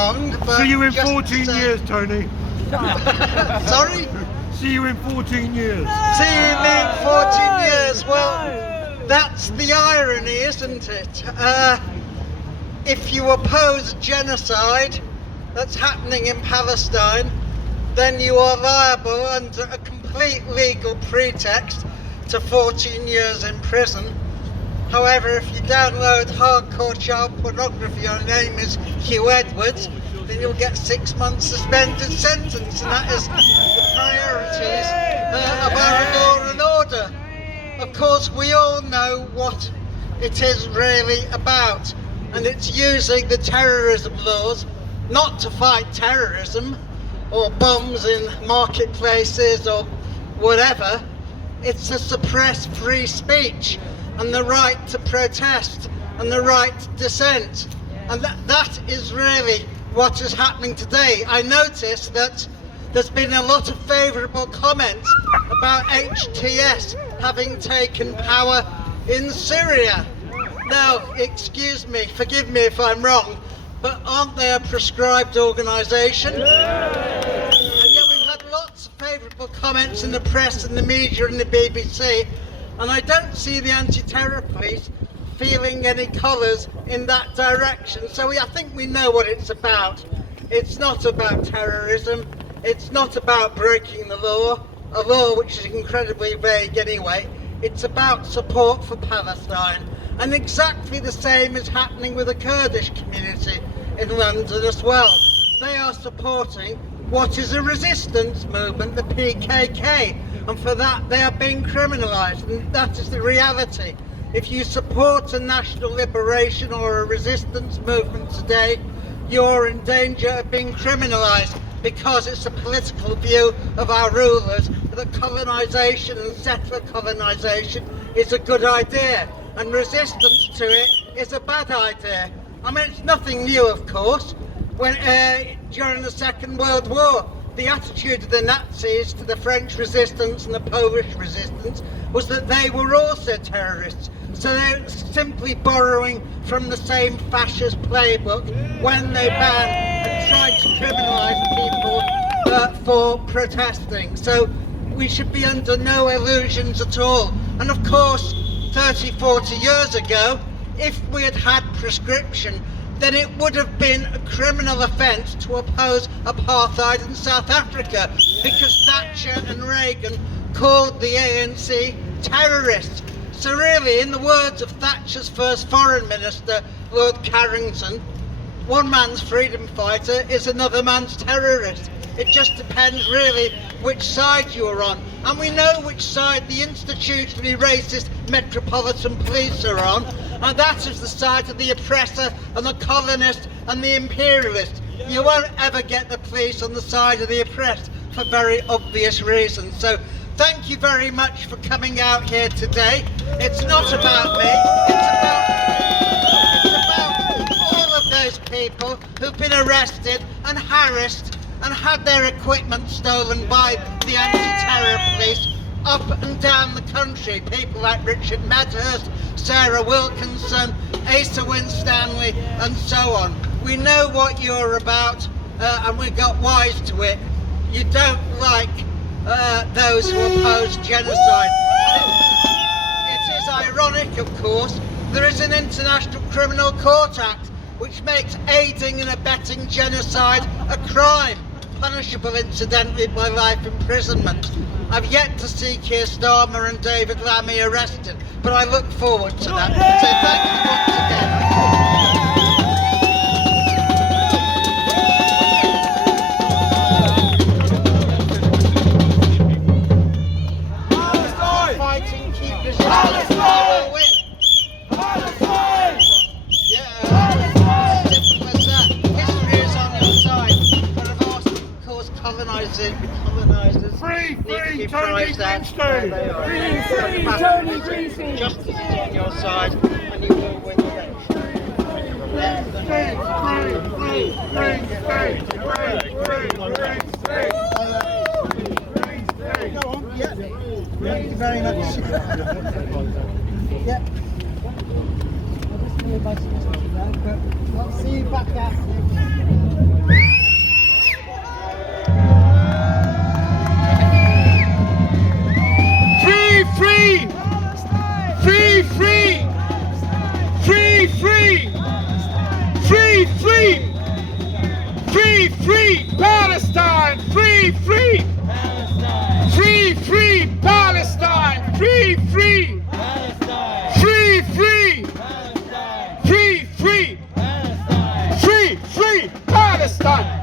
long, but see you in just 14 years, Tony. Sorry? See you in 14 years. See you in 14 years. Well, that's the irony, isn't it? If you oppose genocide that's happening in Palestine, then you are liable under a complete legal pretext to 14 years in prison. However, if you download hardcore child pornography, your name is Hugh Edwards, then you'll get 6 months suspended sentence, and that is the priorities of our law and order. Of course, we all know what it is really about, and it's using the terrorism laws not to fight terrorism or bombs in marketplaces or whatever. It's to suppress free speech and the right to protest and the right to dissent. And that is really what is happening today. I noticed that there's been a lot of favourable comments about HTS having taken power in Syria. Now, excuse me, forgive me if I'm wrong, but aren't they a proscribed organisation? And yet we've had lots of favourable comments in the press and the media and the BBC, and I don't see the anti-terror police feeling any colours in that direction. So I think we know what it's about. It's not about terrorism. It's not about breaking the law, a law which is incredibly vague anyway. It's about support for Palestine. And exactly the same is happening with the Kurdish community in London as well. They are supporting what is a resistance movement, the PKK, and for that they are being criminalised, and that is the reality. If you support a national liberation or a resistance movement today, you're in danger of being criminalised, because it's a political view of our rulers that colonisation and settler colonisation is a good idea, and resistance to it is a bad idea. I mean, it's nothing new, of course. When during the Second World War, the attitude of the Nazis to the French resistance and the Polish resistance was that they were also terrorists. So they're simply borrowing from the same fascist playbook when they banned and tried to criminalise people for protesting. So we should be under no illusions at all. And of course, 30, 40 years ago, if we had had prescription, then it would have been a criminal offence to oppose apartheid in South Africa, because Thatcher and Reagan called the ANC terrorists. So really, in the words of Thatcher's first foreign minister, Lord Carrington, one man's freedom fighter is another man's terrorist. It just depends really which side you're on. And we know which side the institutionally racist Metropolitan Police are on, and that is the side of the oppressor and the colonist and the imperialist. You won't ever get the police on the side of the oppressed for very obvious reasons. So thank you very much for coming out here today. It's not about me, it's about all of those people who've been arrested and harassed and had their equipment stolen by the anti-terror police up and down the country. People like Richard Medhurst, Sarah Wilkinson, Asa Winstanley, and so on. We know what you're about, and we got wise to it. You don't like those who oppose genocide. It is ironic, of course, there is an International Criminal Court Act which makes aiding and abetting genocide a crime, punishable incidentally by life imprisonment. I've yet to see Keir Starmer and David Lammy arrested, but I look forward to that. So thank you once again. Fighting, keep resisting, will win. Yeah, simple as that. History is on your side, but of course, colonisers Free, need to be Tony prized out. Greenstein! Free, Tony Greenstein! Justice is on your side, and you will win the race. Thank you very much. Yep. I'll see you back out. Greenstein.